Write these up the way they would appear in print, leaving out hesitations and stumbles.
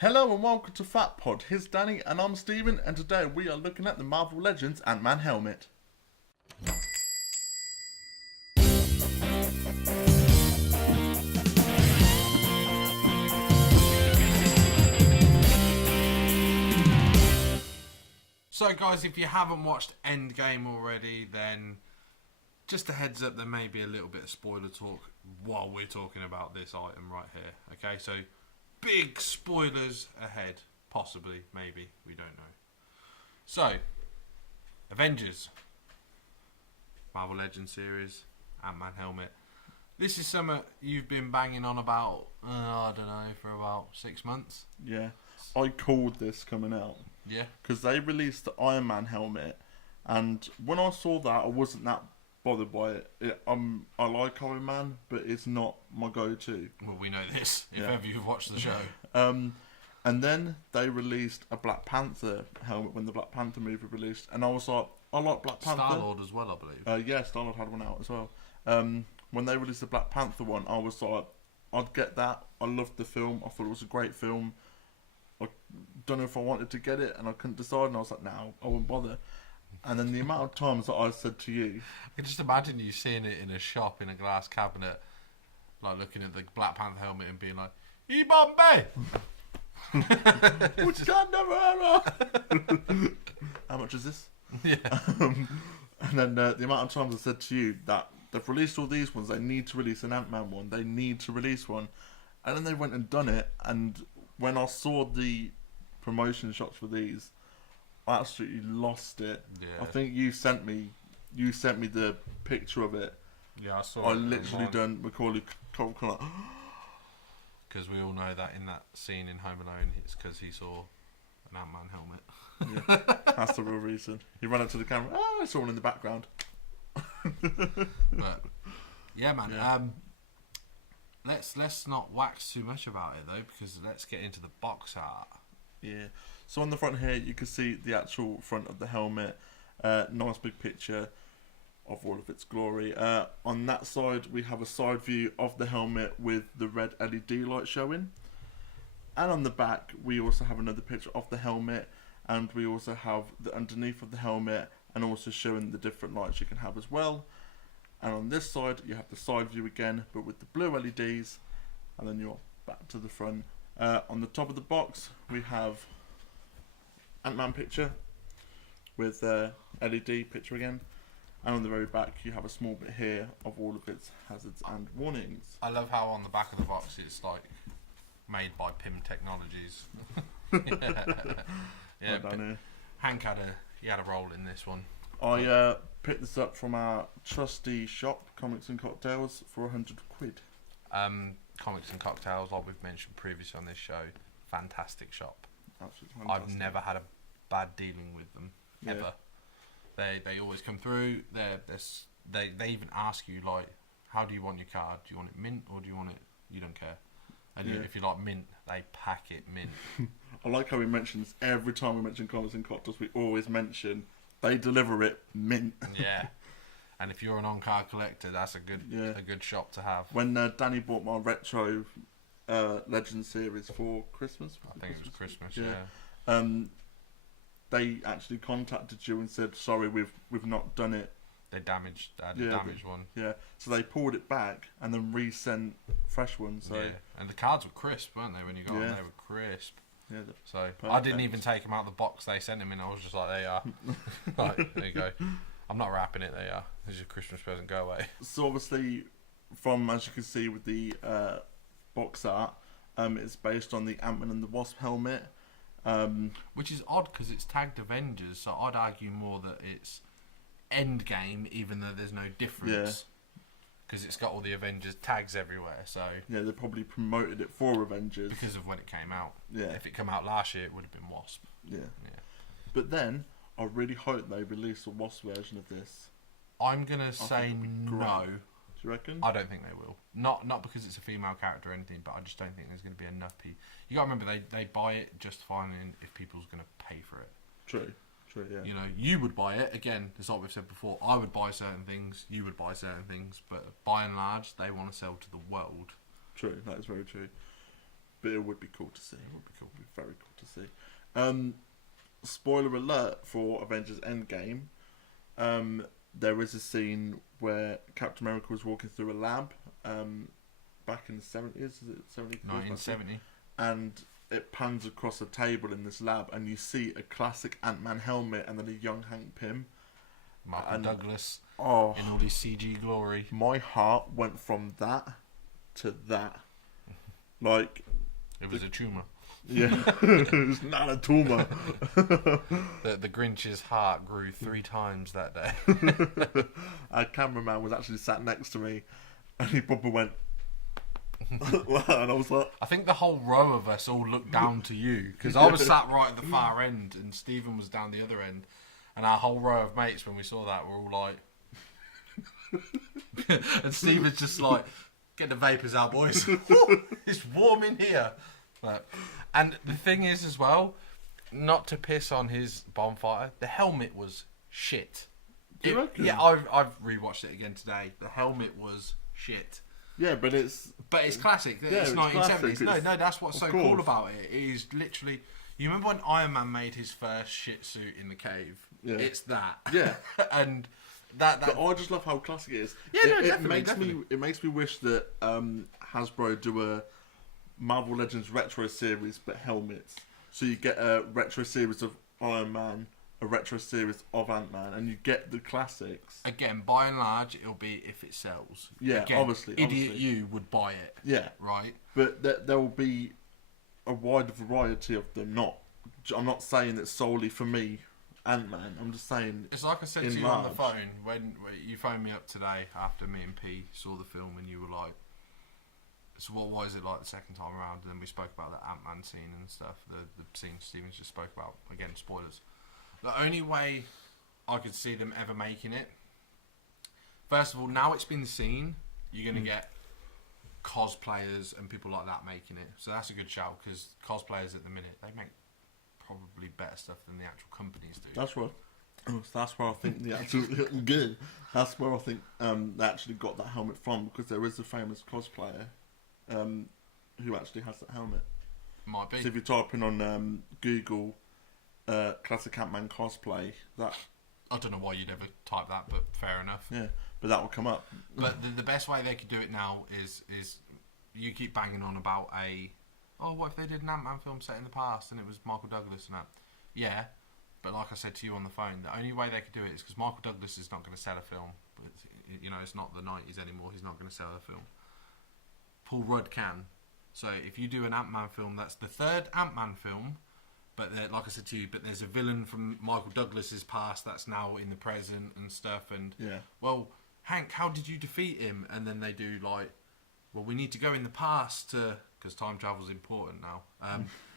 Hello and welcome to Fat Pod. Here's Danny and I'm Steven, and today we are looking at the Marvel Legends Antman Helmet. So guys, if you haven't watched Endgame already, then just a heads up, there may be a little bit of spoiler talk while we're talking about this item right here. Okay, so big spoilers ahead. Possibly, maybe, we don't know. So, Avengers, Marvel Legends series, Antman Helmet. This is something you've been banging on about, I don't know, for about 6 months. Yeah, I called this coming out. Yeah. Because they released the Iron Man helmet, and when I saw that, I wasn't that bothered by it. I like Iron Man, but it's not my go-to. Well, we know this, if ever you've watched the show. And then they released a Black Panther helmet when the Black Panther movie released, and I was like, I like Black Panther. Star-Lord as well, I believe. Yeah, Star-Lord had one out as well. When they released the Black Panther one, I was like, I'd get that. I loved the film. I thought it was a great film. I don't know if I wanted to get it, and I couldn't decide, and I was like, no, I wouldn't bother. And then the amount of times that I said to you... I can just imagine you seeing it in a shop, in a glass cabinet, like looking at the Black Panther helmet and being like, E-Bombay! How much is this? Yeah. And then the amount of times I said to you that they've released all these ones, they need to release an Ant-Man one, they need to release one. And then they went and done it, and when I saw the promotion shots for these, I absolutely lost it. Yeah. I think you sent me the picture of it. Yeah, I saw I it. I literally done Macaulay Culkin like, because we all know that in that scene in Home Alone, it's because he saw an Ant-Man helmet. Yeah, that's the real reason. He ran up to the camera. Oh, it's all in the background. But yeah, man. Yeah. Let's not wax too much about it though, because let's get into the box art. Yeah. So on the front here, you can see the actual front of the helmet. Nice big picture of all of its glory. On that side, we have a side view of the helmet with the red LED light showing. And on the back, we also have another picture of the helmet, and we also have the underneath of the helmet, and also showing the different lights you can have as well. And on this side, you have the side view again, but with the blue LEDs, and then you're back to the front. On the top of the box, we have Ant-Man picture with LED picture again. And on the very back, you have a small bit here of all of its hazards and warnings. I love how on the back of the box it's like made by PIM Technologies. Yeah, Hank had a role in this one. I picked this up from our trusty shop, Comics and Cocktails, for 100 quid. Comics and Cocktails, like we've mentioned previously on this show, fantastic shop. Absolutely fantastic. I've never had a bad dealing with them, ever. They always come through. They even ask you, like, how do you want your card? Do you want it mint or do you want it? You don't care. And if you like mint, they pack it mint. I like how we mention this every time we mention Comics and Cocktails. We always mention they deliver it mint. Yeah. And if you're an on-card collector, that's a good shop to have. When Danny bought my retro Legend series for Christmas, I think it was Christmas. Yeah. They actually contacted you and said, "Sorry, we've not done it." They damaged one. Yeah, so they pulled it back and then resent fresh ones. So. Yeah, and the cards were crisp, weren't they? When you got them, they were crisp. Yeah. So I didn't even take them out of the box they sent them in. I was just like, "There you are." Like, there you go. I'm not wrapping it. There you are. This is your Christmas present. Go away. So obviously, as you can see with the box art, it's based on the Ant-Man and the Wasp helmet. Which is odd because it's tagged Avengers, so I'd argue more that it's Endgame, even though there's no difference. Because it's got all the Avengers tags everywhere, so... Yeah, they probably promoted it for Avengers. Because of when it came out. Yeah. If it came out last year, it would have been Wasp. Yeah. But then, I really hope they release a Wasp version of this. I'm going to say no. Do you reckon? I don't think they will. Not because it's a female character or anything, but I just don't think there's going to be enough people. You got to remember, they buy it just fine if people's going to pay for it. True, yeah. You know, you would buy it. Again, it's like we've said before, I would buy certain things, you would buy certain things, but by and large, they want to sell to the world. True, that is very true. but it would be cool to see. It would be cool. It would be very cool to see. Spoiler alert for Avengers Endgame. There is a scene where Captain America was walking through a lab back in the 70s. Is it 70? 1970. And it pans across a table in this lab, and you see a classic Antman helmet and then a young Hank Pym. Michael Douglas in all his CG glory. My heart went from that to that. Like, it was a tumour. Yeah, it was not a tumour. The Grinch's heart grew 3 times that day. Our cameraman was actually sat next to me, and he probably went, and I was like, I think the whole row of us all looked down to you, because I was sat right at the far end, and Stephen was down the other end, and our whole row of mates, when we saw that, were all like, and Stephen's just like, get the vapours out, boys. It's warm in here. But, and the thing is as well, not to piss on his bonfire, the helmet was shit. Do you reckon? Yeah, I've rewatched it again today. The helmet was shit. Yeah, but it's classic. Yeah, it's 1970s. No, that's what's so course. cool about it. It is literally. You remember when Iron Man made his first shit suit in the cave? Yeah. It's that. Yeah. And that. But I just love how classic it is. Yeah, no, definitely. It makes me wish that Hasbro do a Marvel Legends retro series, but helmets. So you get a retro series of Iron Man, a retro series of Ant-Man, and you get the classics. Again, by and large, it'll be if it sells. Yeah, Again, obviously. Idiot you would buy it. Yeah. Right? But there will be a wide variety of them. I'm not saying it's solely for me, Ant-Man. I'm just saying it's like I said to you large. on the phone when you phoned me up today after me and P saw the film, and you were like, so what was it like the second time around? And then we spoke about the Ant-Man scene and stuff, the scene Stevens just spoke about. Again, spoilers. The only way I could see them ever making it, first of all, now it's been seen, you're going to get cosplayers and people like that making it. So that's a good shout, because cosplayers at the minute, they make probably better stuff than the actual companies do. That's right. That's where I think the actual good. That's where I think they actually got that helmet from, because there is a famous cosplayer who actually has that helmet. Might be. So if you type in on Google classic Ant-Man cosplay, that I don't know why you'd ever type that, but fair enough. yeah, but that will come up. But the best way they could do it now is you keep banging on about what if they did an Ant-Man film set in the past and it was Michael Douglas and that? Yeah, but like I said to you on the phone, the only way they could do it is because Michael Douglas is not going to sell a film. It's not the 90s anymore. He's not going to sell a film. Paul Rudd can. So if you do an Ant-Man film, that's the third Ant-Man film. But like I said to you, but there's a villain from Michael Douglas's past that's now in the present and stuff. And well, Hank, how did you defeat him? And then they do like, well, we need to go in the past because time travel is important now.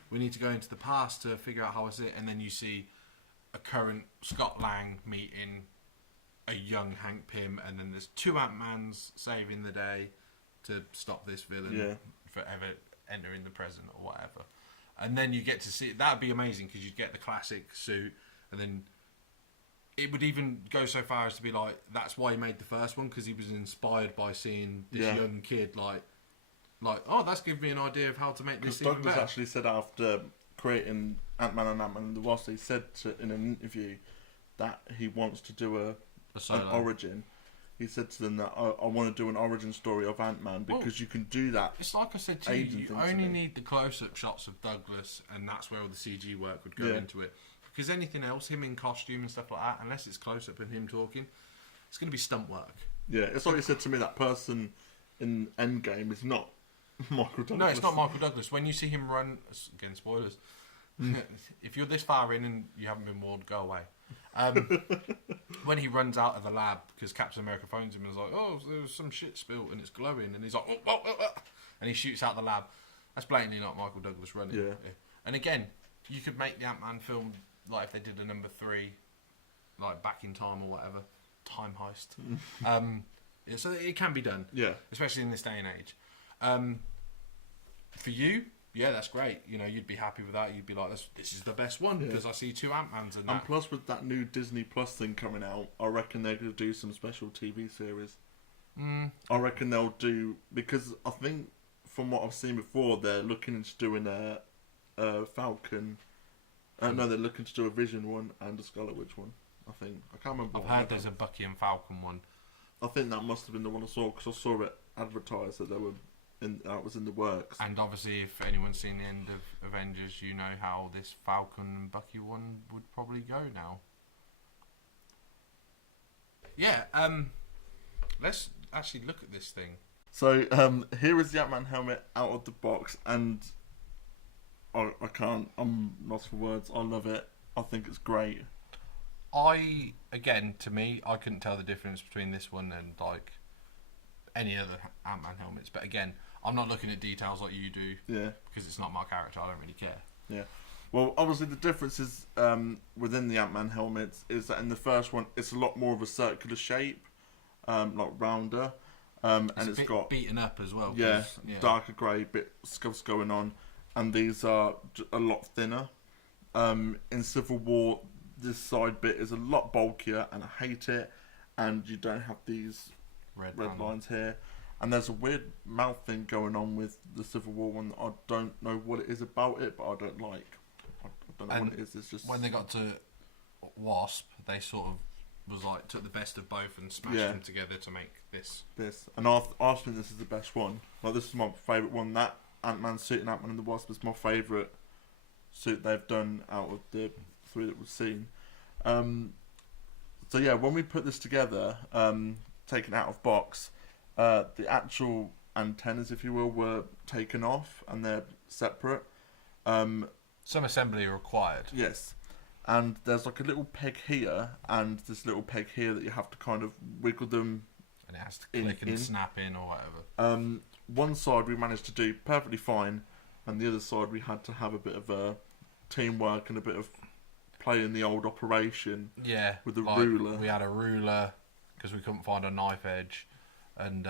We need to go into the past to figure out how it's it. And then you see a current Scott Lang meeting a young Hank Pym, and then there's 2 Ant-Mans saving the day to stop this villain forever entering the present or whatever. And then you get to see that'd be amazing, because you'd get the classic suit, and then it would even go so far as to be like, that's why he made the first one, because he was inspired by seeing this young kid like oh, that's given me an idea of how to make this even Douglas better. actually said after creating Ant-Man and Ant-Man and the Wasp, he said in an interview that he wants to do an origin. He said to them that I want to do an origin story of Ant-Man, because you can do that. It's like I said to you, you only need the close-up shots of Douglas, and that's where all the CG work would go into it. Because anything else, him in costume and stuff like that, unless it's close-up and him talking, it's going to be stunt work. Yeah, it's like you said to me, that person in Endgame is not Michael Douglas. No, it's not Michael Douglas. When you see him run, again, spoilers, if you're this far in and you haven't been warned, go away. When he runs out of the lab, because Captain America phones him and is like, oh, there's some shit spilt and it's glowing, and he's like, oh, and he shoots out the lab. That's blatantly not Michael Douglas running. Yeah. And again, you could make the Ant-Man film like if they did a number 3, like Back in Time or whatever, time heist. So it can be done. Yeah. Especially in this day and age. For you, yeah, that's great. You'd be happy with that. You'd be like, this is the best one, because I see 2 Ant-Mans and that. And plus, with that new Disney Plus thing coming out, I reckon they're going to do some special TV series. I reckon they'll do, because I think from what I've seen before, they're looking into doing a Falcon. No, they're looking to do a Vision one and a Scarlet Witch one. I think I can't remember. I've heard there's a Bucky and Falcon one. I think that must have been the one I saw because I saw it advertised that that was in the works. And obviously, if anyone's seen the end of Avengers, you know how this Falcon and Bucky one would probably go now. Yeah, let's actually look at this thing. So here is the Antman helmet out of the box, and I'm lost for words. I love it. I think it's great. To me, I couldn't tell the difference between this one and like any other Ant-Man helmets. But again, I'm not looking at details like you do. Yeah. Because it's not my character. I don't really care. Yeah. Well, obviously the difference is within the Ant-Man helmets is that in the first one it's a lot more of a circular shape, like rounder, and it's got beaten up as well. Yeah, darker grey, bit scuffs going on, and these are a lot thinner. In Civil War, this side bit is a lot bulkier, and I hate it. And you don't have these red lines here. And there's a weird mouth thing going on with the Civil War one. I don't know what it is about it, but I don't like. I don't know what it is. It's just when they got to Wasp, they sort of was like took the best of both and smashed them together to make this. And I think this is the best one. Like, this is my favourite one. That Ant-Man suit and Ant-Man and the Wasp is my favourite suit they've done out of the three that we've seen. So yeah, when we put this together, taken out of box, the actual antennas, if you will, were taken off and they're separate. Some assembly required. Yes. And there's like a little peg here and this little peg here that you have to kind of wiggle them. And it has to click and snap in or whatever. One side we managed to do perfectly fine, and the other side we had to have a bit of a teamwork and a bit of play in the old operation. Yeah. With the ruler. We had a ruler because we couldn't find a knife edge. And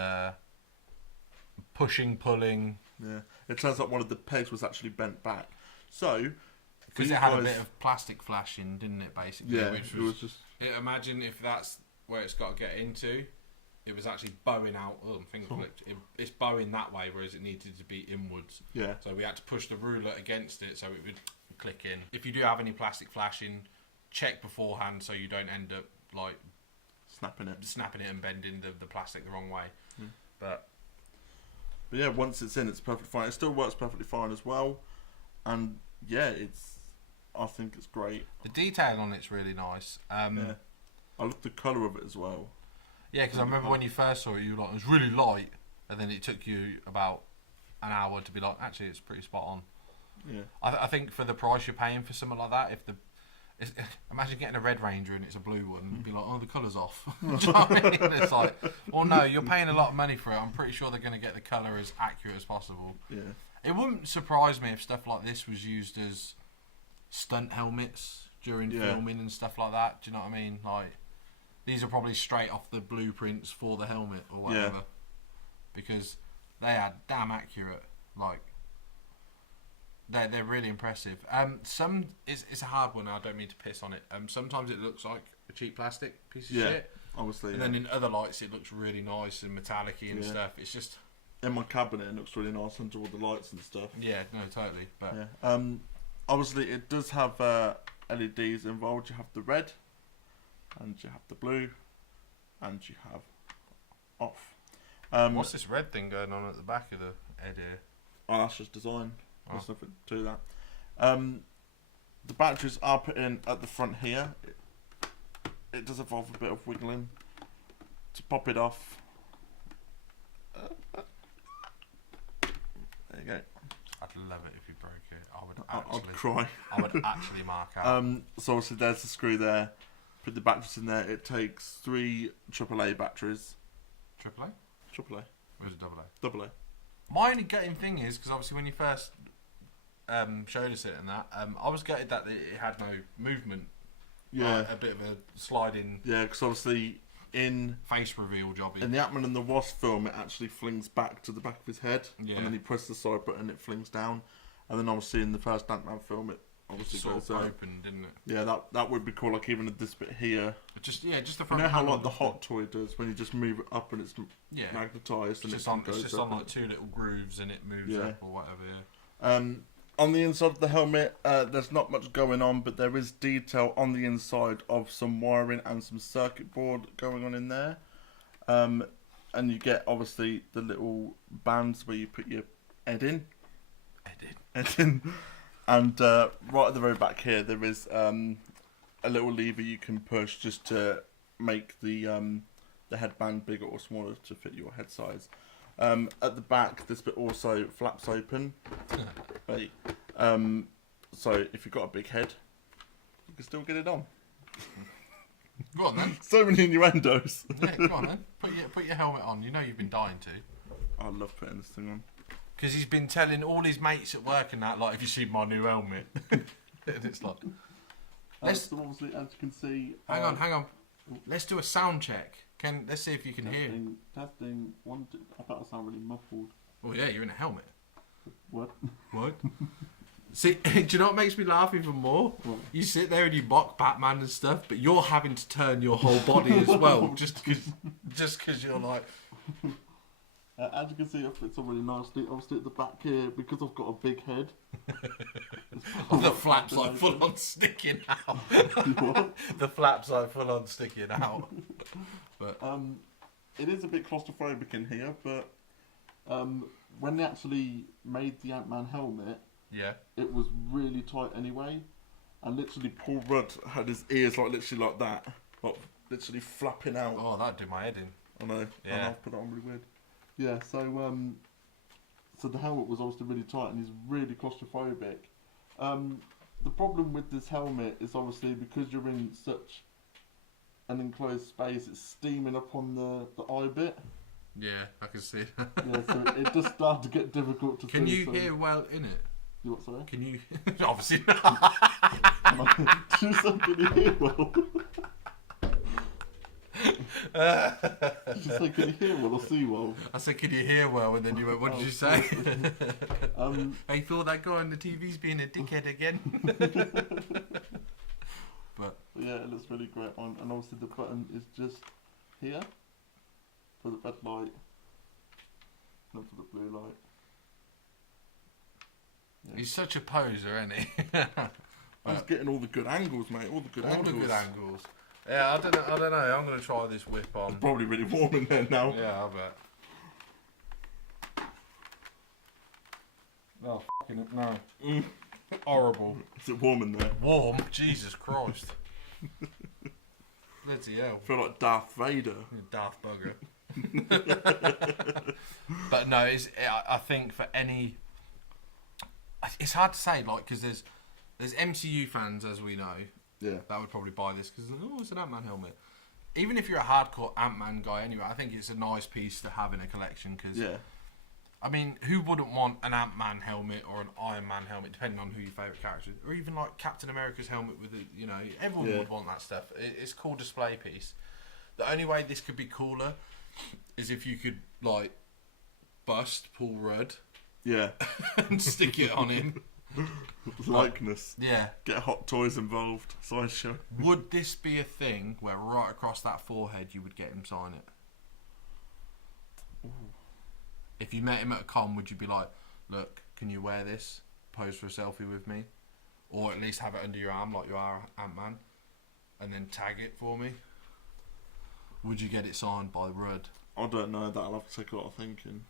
pushing, pulling. Yeah. It turns out one of the pegs was actually bent back. So... Because it had a bit of plastic flashing, didn't it, basically? Yeah, which it was just... Imagine if that's where it's got to get into, it was actually bowing out. Oh, my finger flipped. It's bowing that way, whereas it needed to be inwards. Yeah. So we had to push the ruler against it so it would click in. If you do have any plastic flashing, check beforehand so you don't end up, like... Snapping it and bending the plastic the wrong way. But yeah, once it's in, it's perfectly fine. It still works perfectly fine as well. And yeah, I think it's great. The detail on it's really nice. I love the colour of it as well. Yeah, because I remember when you first saw it, you were like, it was really light, and then it took you about an hour to be like, actually, it's pretty spot on. Yeah. I think for the price you're paying for something like that, imagine getting a Red Ranger and it's a blue one, and be like, oh, the colour's off. Do you know what I mean? It's like, well, no, you're paying a lot of money for it. I'm pretty sure they're going to get the colour as accurate as possible. Yeah. It wouldn't surprise me if stuff like this was used as stunt helmets during filming and stuff like that. Do you know what I mean? Like, these are probably straight off the blueprints for the helmet or whatever. Because they are damn accurate. Like, they're really impressive. It's a hard one. I don't mean to piss on it. Sometimes it looks like a cheap plastic piece of shit. Obviously. And then in other lights, it looks really nice and metallic-y and stuff. It's just... In my cabinet, it looks really nice under all the lights and stuff. Yeah, no, totally. But obviously, it does have LEDs involved. You have the red, and you have the blue, and you have off. What's this red thing going on at the back of the head here? Oh, that's just design. There's nothing to that. The batteries are put in at the front here. It does involve a bit of wiggling to pop it off. There you go. I'd love it if you broke it. I'd cry. I would actually mark out. So obviously there's the screw there. Put the batteries in there. It takes 3 AAA batteries. AAA? AAA. Or is it AA? AA. My only gutting thing is, because obviously when you first showed us it and that, I was gutted that it had no movement. Yeah. Like a bit of a sliding... Yeah, because obviously in... Face reveal jobby. In the Antman and the Wasp film, it actually flings back to the back of his head. Yeah. And then he presses the side button, it flings down. And then obviously in the first Ant-Man film, it obviously sort goes of up. open, didn't it? Yeah, that would be cool. Like even this bit here. Just the You front. know how panel like the does hot toy does when you just move it up and it's Yeah. magnetised and It's goes just up. on like two little grooves and it moves Yeah. up or whatever. Yeah. On the inside of the helmet, there's not much going on, but there is detail on the inside of some wiring and some circuit board going on in there. And you get obviously the little bands where you put your head in. Head in. And right at the very back here, there is a little lever you can push just to make the headband bigger or smaller to fit your head size. At the back, this bit also flaps open. Right. So if you've got a big head, you can still get it on. Go on then. So many innuendos. Yeah, go on then. Put your helmet on. You know you've been dying to. I love putting this thing on. Because he's been telling all his mates at work and that, like, have you seen my new helmet? And it's like... So obviously, as you can see... Hang on. Let's do a sound check. Let's see if you can hear. Testing, 1, 2... I bet I sound really muffled. Oh yeah, you're in a helmet. What? See, do you know what makes me laugh even more? What? You sit there and you mock Batman and stuff, but you're having to turn your whole body as well, just because you're like... As you can see, it fits on really nicely. Obviously at the back here, because I've got a big head... The flaps like full on sticking out. What? The flaps like full on sticking out. But it is a bit claustrophobic in here, but when they actually made the Antman helmet, yeah, it was really tight anyway. And literally, Paul Rudd had his ears like literally like that, like literally flapping out. oh, that'd do my head in. I know. Yeah. I know, I've put that on really weird. Yeah. So the helmet was obviously really tight, and he's really claustrophobic. The problem with this helmet is obviously because you're in such an enclosed space, it's steaming up on the eye bit. Yeah, I can see it. Yeah, so it does start to get difficult to see. Can you hear well in it? You what, sorry? Can you? Obviously not. You said, can you hear well? Did you say, can you hear well or see well? I said, can you hear well? And then you went, what did you say? I thought that guy on the TV's being a dickhead again. But yeah, it looks really great on, and obviously the button is just here for the red light, not for the blue light. Yeah. he's such a poser, isn't he? I was getting all the good angles, mate. All the good angles. Yeah, I don't know. I'm gonna try this whip on. It's probably really warm in there now. Yeah, I bet. Oh, fucking no. Horrible. Is it warm in there? Warm? Jesus Christ. Bloody hell. I feel like Darth Vader. You daft bugger. But no, I think for any... It's hard to say, like, because there's MCU fans, as we know, Yeah. that would probably buy this because, oh, it's an Ant-Man helmet. Even if you're a hardcore Ant-Man guy anyway, I think it's a nice piece to have in a collection because... Yeah. I mean, who wouldn't want an Ant-Man helmet or an Iron Man helmet, depending on who your favourite character is? Or even like Captain America's helmet with the, you know, everyone would want that stuff. It's a cool display piece. The only way this could be cooler is if you could, like, bust Paul Rudd Yeah. and stick it on him. Likeness. Yeah. Get Hot Toys involved. Sideshow. Would this be a thing where right across that forehead you would get him sign it? Ooh. If you met him at a con, would you be like, look, can you wear this? Pose for a selfie with me? Or at least have it under your arm like you are Ant-Man? And then tag it for me? Would you get it signed by Rudd? I don't know. That'll have to take a lot of thinking.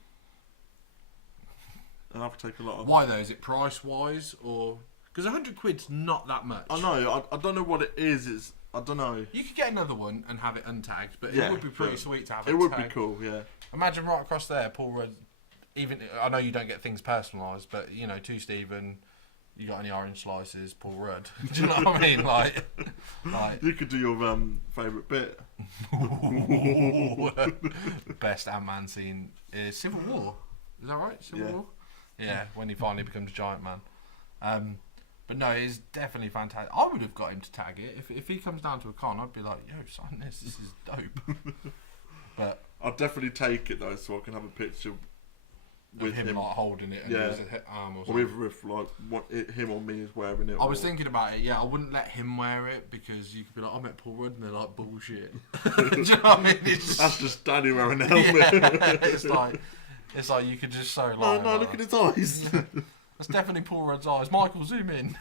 I'll have to take a lot of... Why though? Is it price-wise? Or... Because 100 quid's not that much. I know. I don't know what it is. I don't know. You could get another one and have it untagged, but Yeah, it would be pretty but sweet to have it It would be tagged. cool, yeah. Imagine right across there, Paul Rudd. Even I know you don't get things personalised, but you know, to Stephen, you got any orange slices, Paul Rudd. Do you know what I mean? Like You could do your favourite bit. best Ant-Man scene is Civil War. Is that right? Civil Yeah. War. Yeah, when he finally becomes Giant Man. But no, it's definitely fantastic. I would have got him to tag it if he comes down to a con. I'd be like, yo, sign this. This is dope. But I'll definitely take it though, so I can have a picture with him like holding it and his arm or or something. either if like him or me is wearing it. I was thinking about it. Yeah, I wouldn't let him wear it because you could be like, I met Paul Rudd, and they're like, bullshit. Do you know what I mean? That's just Danny wearing a helmet. Yeah, it's like you could just so like. No, look at his eyes. That's definitely Paul Rudd's eyes. Michael, zoom in.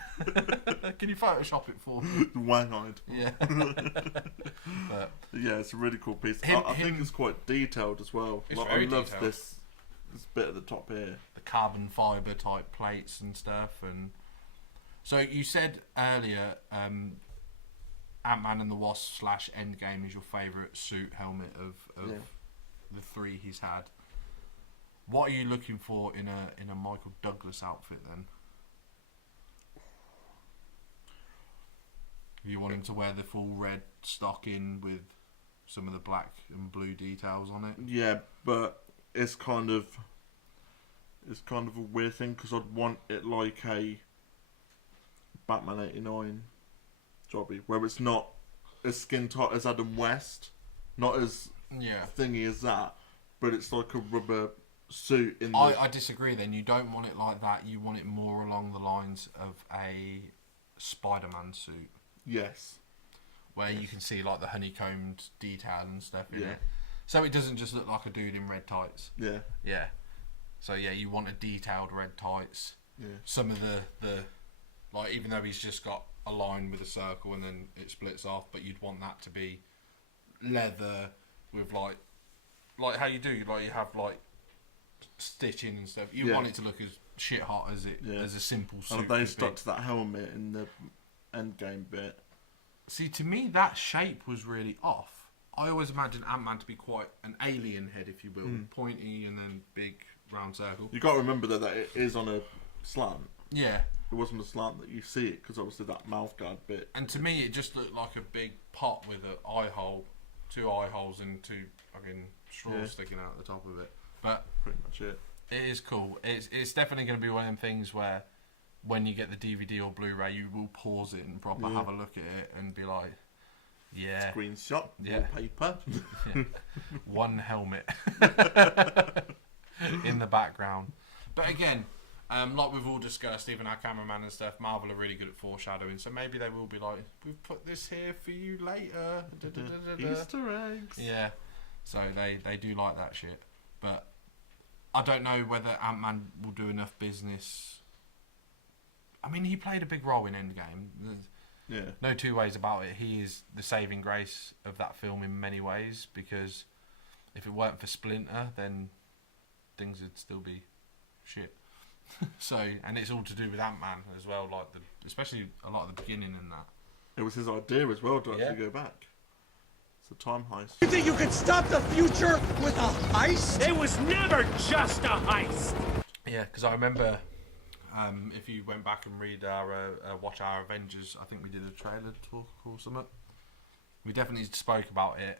Can you Photoshop it for me? Wang-eyed. Yeah. But yeah, it's a really cool piece. I think it's quite detailed as well. It's like, very I love detailed. this bit at the top here. The carbon fibre type plates and stuff. And so you said earlier, Ant-Man and the Wasp / Endgame is your favourite suit helmet of the three he's had. What are you looking for in a Michael Douglas outfit then? You want him to wear the full red stocking with some of the black and blue details on it? Yeah, but it's kind of a weird thing because I'd want it like a Batman '89 jobby, where it's not as skin tight as Adam West, not as thingy as that, but it's like a rubber suit in the... I disagree then. You don't want it like that. You want it more along the lines of a Spider-Man suit. Yes. Where you can see like the honeycombed detail and stuff in it. So it doesn't just look like a dude in red tights. Yeah. Yeah. So yeah, you want a detailed red tights. Yeah. Some of the like, even though he's just got a line with a circle and then it splits off, but you'd want that to be leather with like how you do, like you have like stitching and stuff. You want it to look as shit hot as as a simple suit. And they stuck to that helmet in the Endgame bit. See, to me, that shape was really off. I always imagined Ant-Man to be quite an alien head, if you will, pointy and then big round circle. You got to remember that it is on a slant. Yeah. It wasn't a slant that you see it because obviously that mouth guard bit. And to me, it just looked like a big pot with an eye hole, 2 eye holes, and 2 fucking straws sticking out the top of it. But pretty much it. It is cool. It's definitely going to be one of them things where when you get the DVD or Blu-ray, you will pause it and proper have a look at it and be like, yeah. Screenshot, wallpaper. One helmet in the background. But again, like we've all discussed, even our cameraman and stuff, Marvel are really good at foreshadowing, so maybe they will be like, we've put this here for you later. Easter eggs. Yeah. So they do like that shit. But I don't know whether Ant-Man will do enough business. I mean, he played a big role in Endgame. Yeah. No two ways about it. He is the saving grace of that film in many ways, because if it weren't for Splinter, then things would still be shit. So, and it's all to do with Ant-Man as well, like especially a lot of the beginning and that. It was his idea as well to actually go back. It's a time heist. You think you could stop the future with a heist? It was never just a heist. Yeah, because I remember, if you went back and read watch our Avengers, I think we did a trailer talk or something. We definitely spoke about it,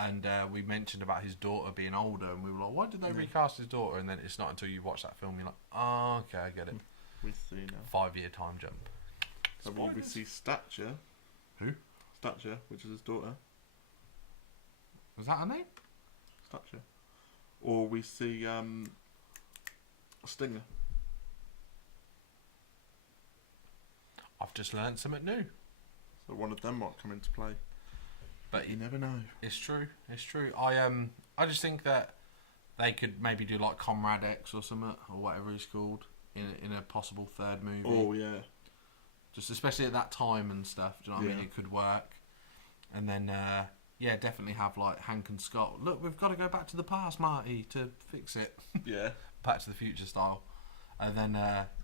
and we mentioned about his daughter being older, and we were like, why did they recast his daughter? And then it's not until you watch that film you're like, oh, okay, I get it. We see now. 5-year time jump. So we see Stature. Who? Stature, which is his daughter. Was that her name? Stature. Or we see Stinger. I've just learned something new. So one of them might come into play. But you never know. It's true. It's true. I just think that they could maybe do like Comrade X or something, or whatever he's called, in a possible third movie. Oh yeah. Just especially at that time and stuff. Do you know what I mean? It could work. And then definitely have like Hank and Scott. Look, we've got to go back to the past, Marty, to fix it. Yeah. Back to the Future style. And then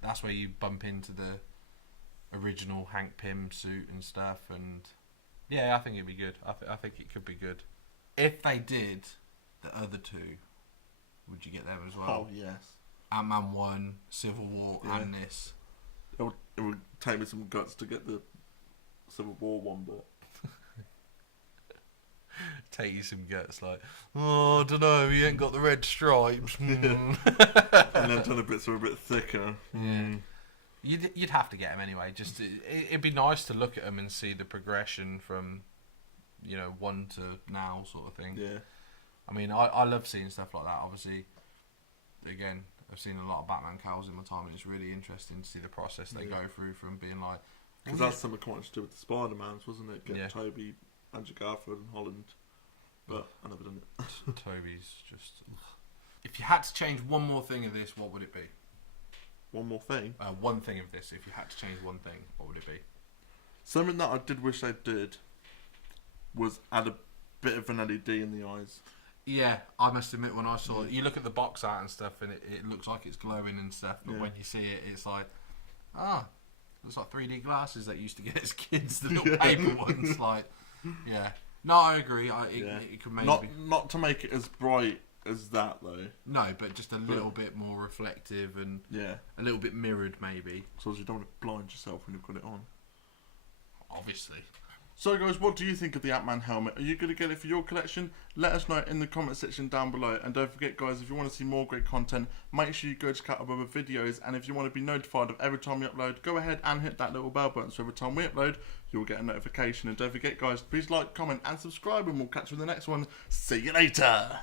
that's where you bump into the original Hank Pym suit and stuff. And yeah, I think it'd be good. I think it could be good. If they did the other two, would you get them as well? Oh yes. Ant-Man 1, Civil War, and this. It would take me some guts to get the Civil War one, but take you some guts, like, oh, I don't know, he ain't got the red stripes. And then turn the bits are a bit thicker. Yeah. You'd have to get them anyway. Just it'd be nice to look at them and see the progression from, 1 to now, sort of thing. Yeah. I mean, I love seeing stuff like that. Obviously, again, I've seen a lot of Batman cowls in my time, and it's really interesting to see the process they go through from being like. Because that's something quite to do with the Spider-Mans, wasn't it? Get Yeah. Toby, Andrew Garfield, and Holland. But I never done it. Toby's just. If you had to change one more thing of this, what would it be? One more thing. One thing of this. If you had to change one thing, what would it be? Something that I did wish they did was add a bit of an LED in the eyes. Yeah, I must admit, when I saw it, you look at the box art and stuff, and it looks like it's glowing and stuff, but when you see it, it's like, looks like 3D glasses that used to get as kids, the little paper ones. Like, yeah. No, I agree. It could maybe not to make it as bright as that though. No, but just a little bit more reflective and a little bit mirrored, maybe. So you don't want to blind yourself when you've got it on. Obviously. So guys, what do you think of the Antman helmet? Are you going to get it for your collection? Let us know in the comment section down below. And don't forget guys, if you want to see more great content, make sure you go check out our other videos. And if you want to be notified of every time we upload, go ahead and hit that little bell button. So every time we upload, you'll get a notification. And don't forget guys, please like, comment and subscribe, and we'll catch you in the next one. See you later.